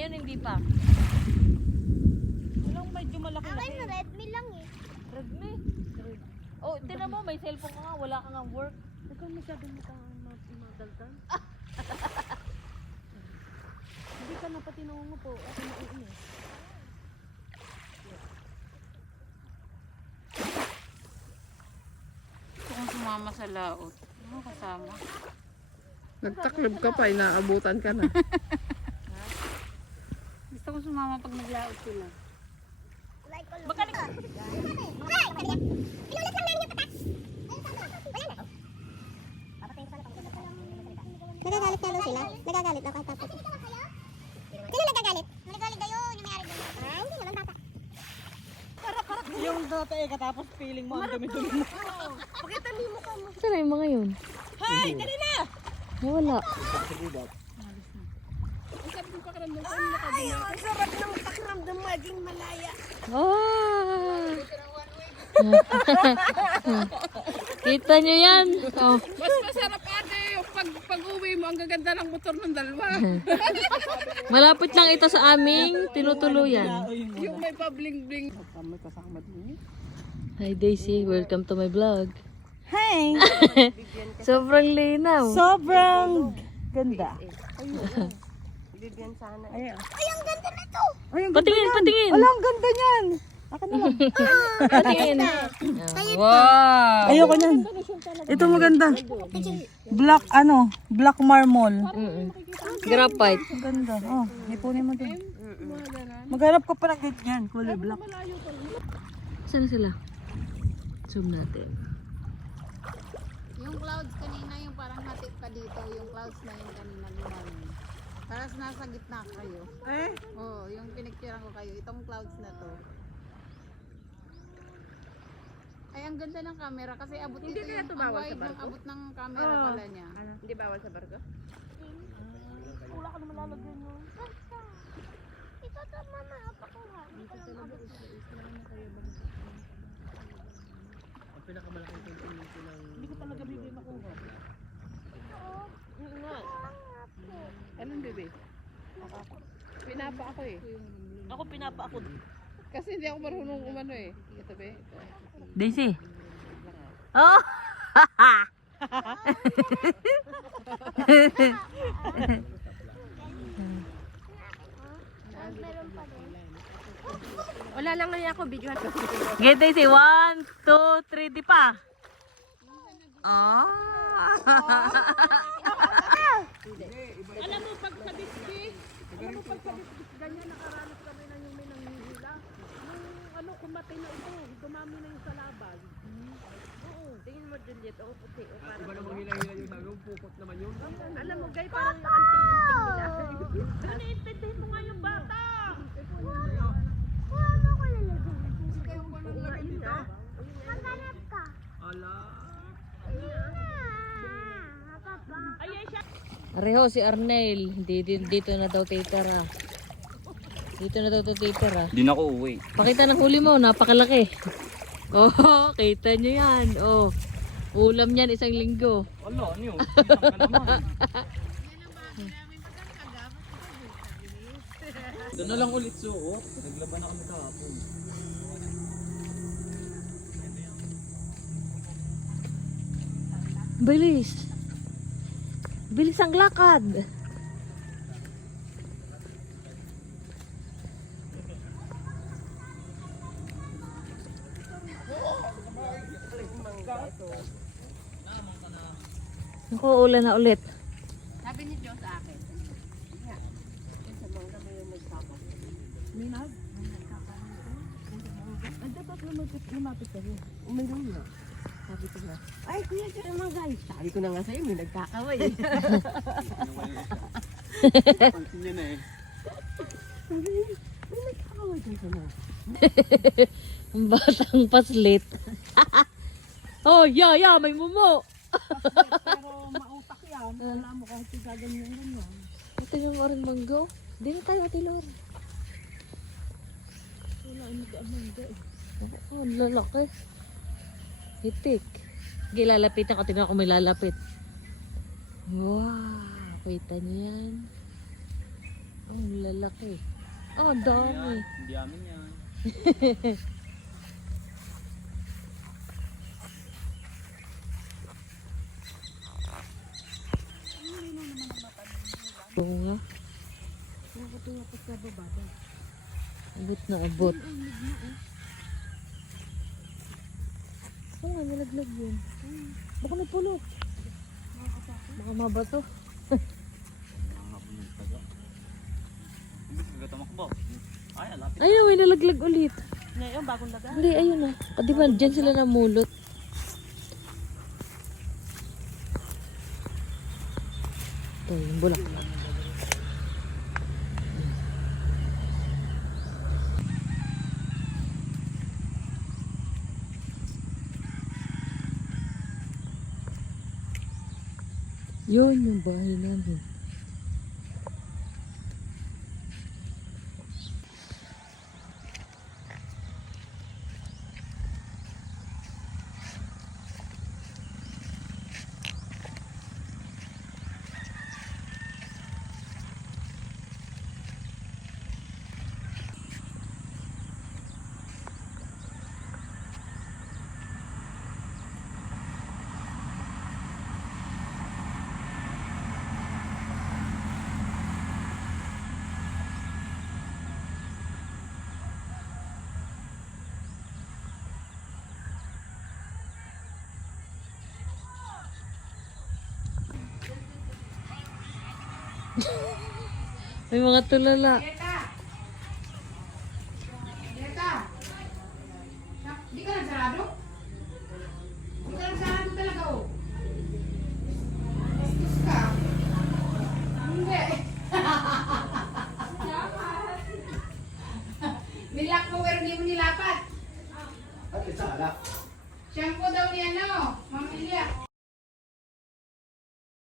Ngayon hindi pa. Walang medyo malaki-laki. Akin Redmi lang eh. Redmi. Oh, tinan mo, may cellphone ka nga, wala ka nga work. Ikaw masyadong madaldan. Hindi ka na pati nangungupo. Ako maiinis. Gusto kong sumama sa laot. Ano kasama? Nagtaklib ka pa, inaabutan ka na. Gusto kong sumama pag naglaot sila. Like ko lang. Baka Pinulit lang namin yung patak. Wala na. Nagagalit na daw sila. Nagagalit na katapos. Sino nagagalit? Nagagalit daw yun. Yung may-ari daw. Ah, hindi naman bata. Yung dati katapos feeling mo ang dumi-dumi mo. Pakita mo yung mukha mo. saan na yung mga yun? Hay! Dali na! Nawala. Ay, ang sarap ng pakiramdam maging malaya. Ah! Kita nyo yan? Oh. Mas masarap ate yung pag-uwi mo, ang gaganda ng motor ng dalawa. Malapit lang ito sa aming tinutuluyan. Yung may pa-bling-bling. May kasama din. Hi Daisy, welcome to my vlog. Hey! Sobrang linaw. Sobrang ganda. Bibigyan sana. Ayan. Ay, ang ganda na to. Ay, ang Patingin, ganda yan. patingin. Ala, ang ganda niyan. Akin na lang. Patingin. Wow! Ayoko niyan. Ito maganda. Black, black marble. Graphite. Ang ganda. Oh, ipunin mo din. Maghanap ka pa ng ganyan. Kulay black. Saan sila? Zoom natin. Yung clouds kanina, yung parang hatid pa dito, yung clouds na yun kanina lumalim. Parang nasa gitna kayo. Eh? Oo, yung pinicturean ko kayo, itong clouds na to. Ay, ang ganda ng camera kasi abot Hindi dito kaya yung to ang bawal wide sa ng barko? abot ng camera pala niya. Hindi bawal sa barko? Wala ka naman lalagyan mo. Ito to, mama. Pakuha. Hindi ko talaga bibig makuha. Anong bebe? Pinapa ako eh. Ako pinapa ako. Kasi hindi ako marunong umano eh. Ito be. Daisy. Oh! Meron pa din. Wala lang ngayon ako, video ko. Okay Daisy, 1, 2, 3, di pa. Ah! Alam mo, pag sa disky, ganyan nakaranas kami na yung may nanghihila. Nung kumatay na ito, dumami na yung sa laban. Oo. Tingin mo, Juliet, o puti, o parang. Iba namang hila-hila yung nagawang pupot naman yun. Alam mo, guys, parang anting-anting nila. Ano, intindihin mo nga yung bata! Kuha mo ko lalagyan. Maghanap ka. Ala. Papa. Areho si Arnel. Dito na daw titira. Dito na daw titira. Hindi na ako uuwi. Pakita ng huli mo, napakalaki. Oh, kita nyo yan. Oh, ulam yan isang linggo. Ala, ano yun? Isang ka naman. Doon na lang ulit suot. Naglaban na kami kahapon. Bilis. Bilis ang lakad. Naku, ulan na ulit. Sabi ni Joe sa akin. Ay, kuya, dyan naman guys. Sabi ko na nga sa'yo, may nagkakaway. Pansin niya na eh. May nagkakaway dyan sa mga. Ang batang paslit. Oh, yeah, may mumo. Pero mautak yan. Wala mo kahit yung gaganyan-ganyan. Ito yung orange mango. Di na tayo, Ate Lore. Wala, ano ka mangga eh. Oh, ang lalaki. Hitik. Sige, lalapitan ko. Tingnan ko may lalapit. Wow, kita niyo yan. Ang lalaki. Oh, ang dami. Yan, hindi amin yan. Oo nga. Abot na abot. Oo nga, nalaglag yun. Baka may pulot. Baka mabato. Nakakapon ng taga. Hindi ka tumakbo. Ay, alapit. Ayun, may nalaglag ulit. Ngayon, bagong laga. Hindi, ayun na. Di ba, dyan sila namulot. Ito, yung bulaklak. Yun, yung bahay namin. May mga tulala. Di ka nagsarado? Di ka nagsarado talaga, oh. Bastos ka. Hindi. Nilak mo pero hindi mo nilapat. At isa alak. Shampoo daw niya, no? Mamilya.